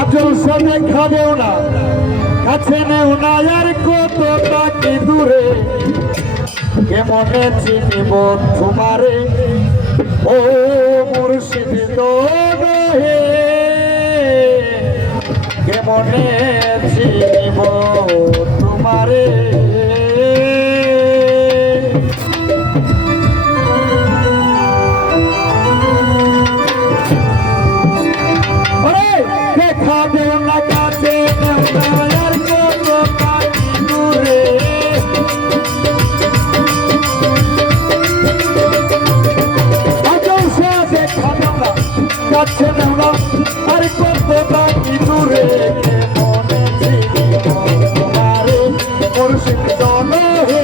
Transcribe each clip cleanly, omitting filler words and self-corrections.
আজল সনে খাবেও না, কাছে নেও না, আর কতটা কি দূরে, কেমনে চিনিব তোমারে ও মুর্শিদ হে, কেমনে চিনিব তোমারে। দেখা দেও না, কাছে নেও না, আর কতটা কি দূরে, কাছে নেও না, আর কতটা কি দূরে, কেমনে চিনিব তোমারে মুর্শিদ হে,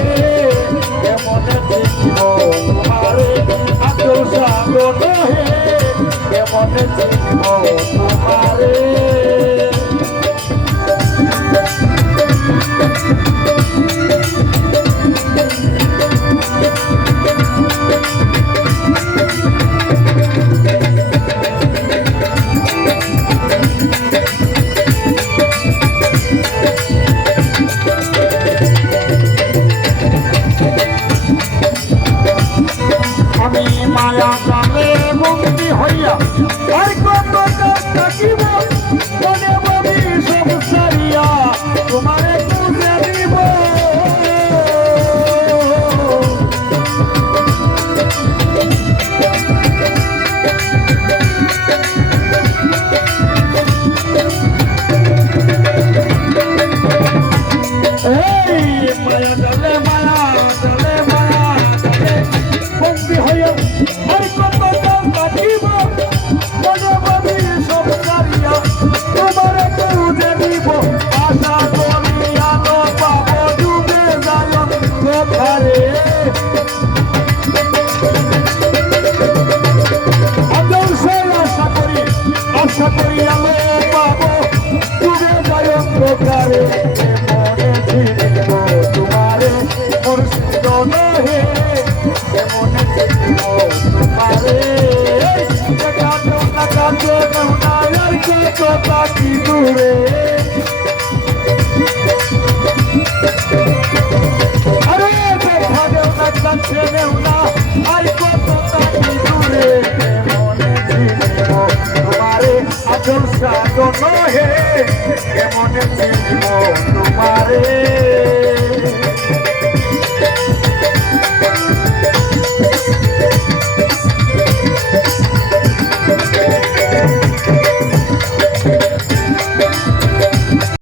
কেমনে চিনিব তোমারে আজল সাগর হে, কেমনে চিনিব তোমারে। আমি মায়া জালে বন্দী হইয়া আর কত থাকিব, মনে মনে সব সারিয়া তোমারে খুঁজে দিব। মায়া জালে মায়া জালে মায়া জালে বন্দী হইয়া আর কত থাকিব, মনে মনে সব সারিয়া তোমারে খুঁজে দিব। আশা করি আলো পাবো, ডুবে যায় কোথারে, আজল সে আশা করি আলো পাবো, ডুবে যায় কোথারে, মনে চিনিব তোমারে মুর্শিদ হে, কেমনে চিনিব তোমারে। দেখা দেও না, কাছে নেও না, আর কতটা কি দূরে, আরে দেখা দেও না, কাছে নেও না, আর